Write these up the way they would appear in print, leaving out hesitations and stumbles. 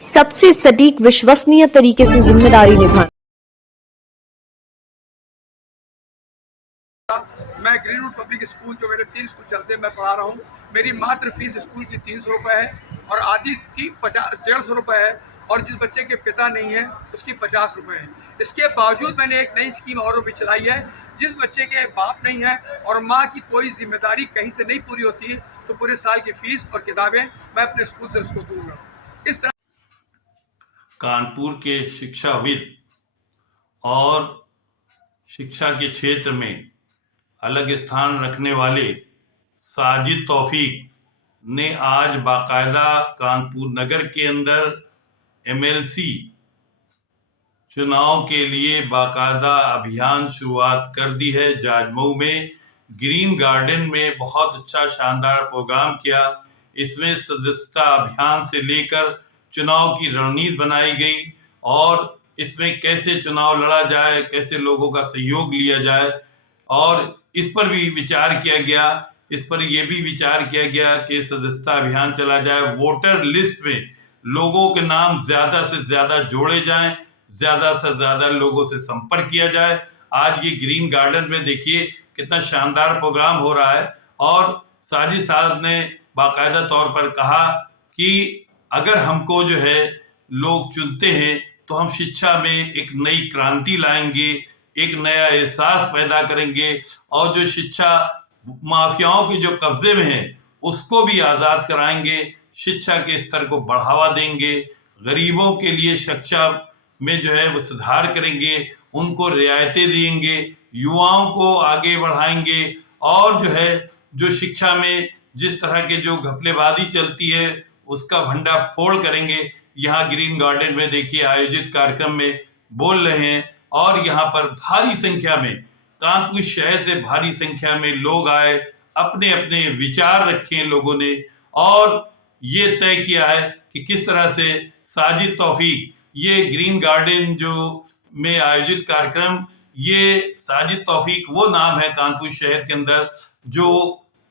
सबसे सटीक विश्वसनीय तरीके से जिम्मेदारी निभाएं। मैं ग्रीनवुड पब्लिक स्कूल, जो मेरे 3 स्कूल चलते हैं, मैं पढ़ा रहा हूँ। मेरी मात्र फीस स्कूल की 300 रुपये है और आधी की 150 रुपये है, और जिस बच्चे के पिता नहीं है उसकी 50 रुपये है। इसके बावजूद मैंने एक नई स्कीम और भी चलाई है। जिस बच्चे के बाप नहीं है और माँ की कोई जिम्मेदारी कहीं से नहीं पूरी होती है, तो पूरे साल की फीस और किताबें मैं अपने स्कूल से उसको दूंगा। इस तरह कानपुर के शिक्षाविद और शिक्षा के क्षेत्र में अलग स्थान रखने वाले साजिद तौफीक ने आज बाकायदा कानपुर नगर के अंदर एमएलसी चुनाव के लिए बाकायदा अभियान शुरुआत कर दी है। जाजमऊ में ग्रीन गार्डन में बहुत अच्छा शानदार प्रोग्राम किया। इसमें सदस्यता अभियान से लेकर चुनाव की रणनीति बनाई गई और इसमें कैसे चुनाव लड़ा जाए, कैसे लोगों का सहयोग लिया जाए, और इस पर भी विचार किया गया। इस पर यह भी विचार किया गया कि सदस्यता अभियान चला जाए, वोटर लिस्ट में लोगों के नाम ज्यादा से ज्यादा जोड़े जाएं, ज्यादा से ज्यादा लोगों से संपर्क किया जाए। आज ये ग्रीन गार्डन में देखिए कितना शानदार प्रोग्राम हो रहा है, और साजिद साहब ने बाकायदा तौर पर कहा कि अगर हमको जो है लोग चुनते हैं तो हम शिक्षा में एक नई क्रांति लाएंगे, एक नया एहसास पैदा करेंगे, और जो शिक्षा माफियाओं के जो कब्जे में है उसको भी आजाद कराएंगे, शिक्षा के स्तर को बढ़ावा देंगे, गरीबों के लिए शिक्षा में जो है वो सुधार करेंगे, उनको रियायतें देंगे, युवाओं को आगे बढ़ाएंगे, और जो है जो शिक्षा में जिस तरह के जो घपलेबाजी चलती है उसका भंडाफोड़ करेंगे। यहाँ ग्रीन गार्डन में देखिए आयोजित कार्यक्रम में बोल रहे हैं, और यहाँ पर भारी संख्या में कानपुर शहर से भारी संख्या में लोग आए, अपने अपने विचार रखे लोगों ने, और ये तय किया है कि किस तरह से साजिद तौफीक, ये ग्रीन गार्डन जो में आयोजित कार्यक्रम, ये साजिद तौफीक वो नाम है कानपुर शहर के अंदर जो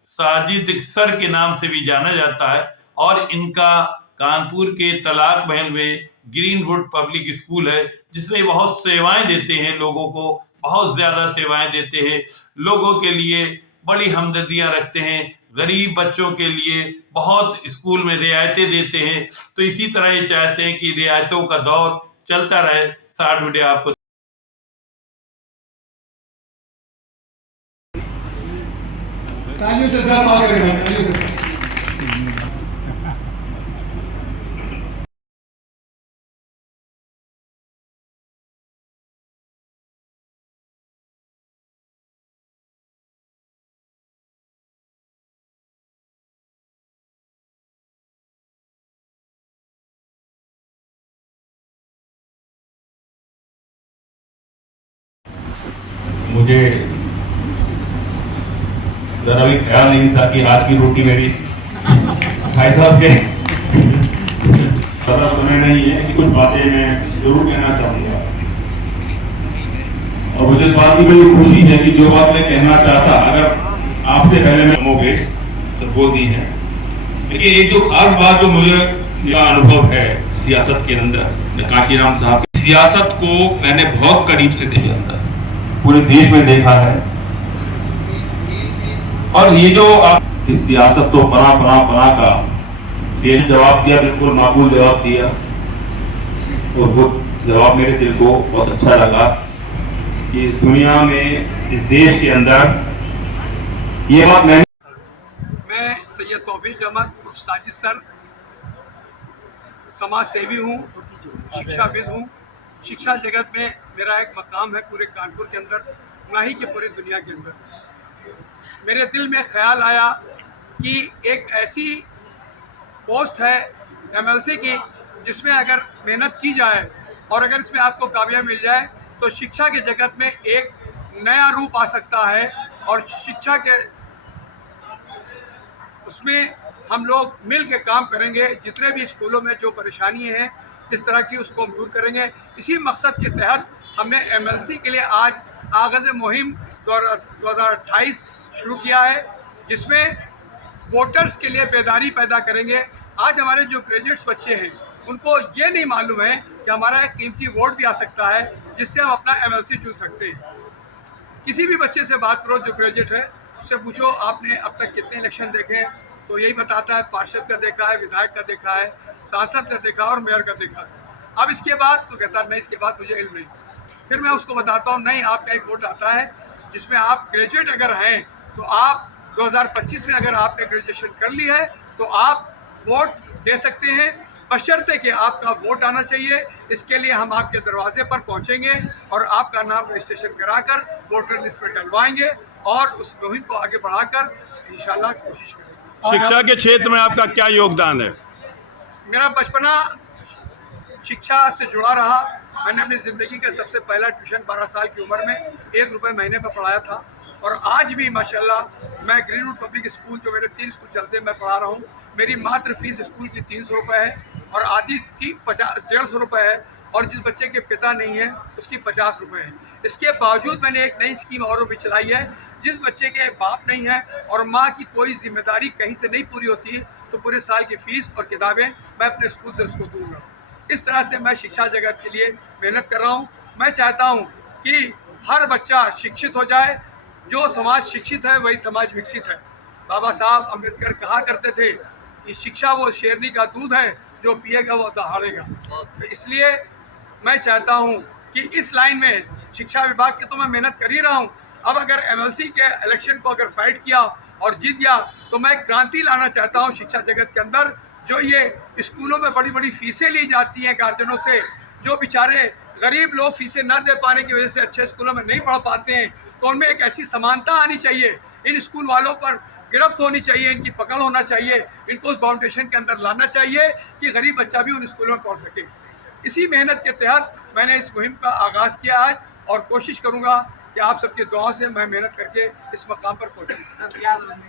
साजिद सर के नाम से भी जाना जाता है, और इनका कानपुर के तलाक महल में ग्रीनवुड पब्लिक स्कूल है जिसमें बहुत सेवाएं देते हैं, लोगों को बहुत ज्यादा सेवाएं देते हैं, लोगों के लिए बड़ी हमदर्दियां रखते हैं, गरीब बच्चों के लिए बहुत स्कूल में रियायतें देते हैं। तो इसी तरह ये चाहते हैं कि रियायतों का दौर चलता रहे। शॉर्ट वीडियो आपको मुझे जरा भी ख्याल नहीं था कि आज की रोटी मेरी भाई साहब के पता सुने नहीं है कि कुछ बातें मैं जरूर कहना चाहूंगा, और मुझे इस बात की बड़ी खुशी है कि जो बात मैं कहना चाहता अगर आपसे पहले मैं मोगेश तो बोल दी है। लेकिन एक जो खास बात जो मुझे मेरा अनुभव है सियासत के अंदर, काशीराम साहब की सियासत को मैंने बहुत करीब से देखा था, पूरे देश में देखा है, और ये जो आप इस सियासत तो पना का ये जवाब दिया, बिल्कुल माकूल जवाब दिया, और वो जवाब मेरे दिल को बहुत अच्छा लगा कि दुनिया में इस देश के अंदर ये बात मैं सैयद तौफीक अहमद उर्फ साजिद सर, समाज सेवी हूँ, शिक्षाविद हूँ। शिक्षा जगत में मेरा एक मकाम है पूरे कानपुर के अंदर, ना ही कि पूरी दुनिया के अंदर। मेरे दिल में ख्याल आया कि एक ऐसी पोस्ट है एमएलसी की जिसमें अगर मेहनत की जाए और अगर इसमें आपको कामयाबी मिल जाए तो शिक्षा के जगत में एक नया रूप आ सकता है, और शिक्षा के उसमें हम लोग मिल के काम करेंगे। जितने भी स्कूलों में जो परेशानी है किस तरह की उसको हम दूर करेंगे। इसी मकसद के तहत हमने एमएलसी के लिए आज आगाज़ मुहिम 2028 शुरू किया है, जिसमें वोटर्स के लिए बेदारी पैदा करेंगे। आज हमारे जो ग्रेजुएट्स बच्चे हैं उनको ये नहीं मालूम है कि हमारा एक कीमती वोट भी आ सकता है जिससे हम अपना MLC चुन सकते हैं। किसी भी बच्चे से बात करो जो ग्रेजुएट है, उससे पूछो आपने अब तक कितने इलेक्शन देखे हैं, तो यही बताता है पार्षद का देखा है, विधायक का देखा है, सांसद का देखा है और मेयर का देखा है। अब इसके बाद तो कहता है नहीं, इसके बाद मुझे इल्म नहीं। फिर मैं उसको बताता हूँ नहीं, आपका एक वोट आता है जिसमें आप ग्रेजुएट अगर हैं तो आप 2025 में अगर आपने ग्रेजुएशन कर ली है तो आप वोट दे सकते हैं, बशर्ते कि आपका वोट आना चाहिए। इसके लिए हम आपके दरवाजे पर पहुंचेंगे और आपका नाम रजिस्ट्रेशन कराकर वोटर लिस्ट में डलवाएंगे और उस मुहिम को आगे बढ़ाकर इंशाल्लाह कोशिश करेंगे। शिक्षा के क्षेत्र में आपका क्या योगदान है? मेरा बचपना शिक्षा से जुड़ा रहा। मैंने अपनी ज़िंदगी का सबसे पहला ट्यूशन 12 साल की उम्र में 1 रुपये महीने पर पढ़ाया था और आज भी माशाल्लाह मैं ग्रीनवुड पब्लिक स्कूल, जो मेरे 3 स्कूल चलते हैं, मैं पढ़ा रहा हूँ। मेरी मात्र फीस स्कूल की 300 रुपये है और आधी की 150 रुपये है और जिस बच्चे के पिता नहीं है उसकी 50 रुपये है। इसके बावजूद मैंने एक नई स्कीम और भी चलाई है, जिस बच्चे के बाप नहीं है और माँ की कोई जिम्मेदारी कहीं से नहीं पूरी होती है तो पूरे साल की फ़ीस और किताबें मैं अपने स्कूल से उसको दूँगा। इस तरह से मैं शिक्षा जगत के लिए मेहनत कर रहा हूँ। मैं चाहता हूँ कि हर बच्चा शिक्षित हो जाए। जो समाज शिक्षित है वही समाज विकसित है। बाबा साहब अम्बेडकर कहा करते थे कि शिक्षा वो शेरनी का दूध है, जो पिएगा वो दहाड़ेगा। तो इसलिए मैं चाहता हूँ कि इस लाइन में शिक्षा विभाग की तो मैं मेहनत कर ही रहा हूँ। अब अगर MLC के इलेक्शन को अगर फाइट किया और जीत गया तो मैं क्रांति लाना चाहता हूँ शिक्षा जगत के अंदर। जो ये स्कूलों में बड़ी बड़ी फीसें ली जाती हैं गार्जियनों से, जो बेचारे गरीब लोग फीसें न दे पाने की वजह से अच्छे स्कूलों में नहीं पढ़ पाते हैं, तो उनमें एक ऐसी समानता आनी चाहिए। इन स्कूल वालों पर गिरफ्त होनी चाहिए, इनकी पकड़ होना चाहिए, इनको उस बाउंडेशन के अंदर लाना चाहिए कि गरीब बच्चा भी उन स्कूलों में पढ़ सके। इसी मेहनत के तहत मैंने इस मुहिम का आगाज़ किया आज और कोशिश करूँगा कि आप सबकी दुआओं से मैं मेहनत करके इस मकाम पर पहुँचूँ।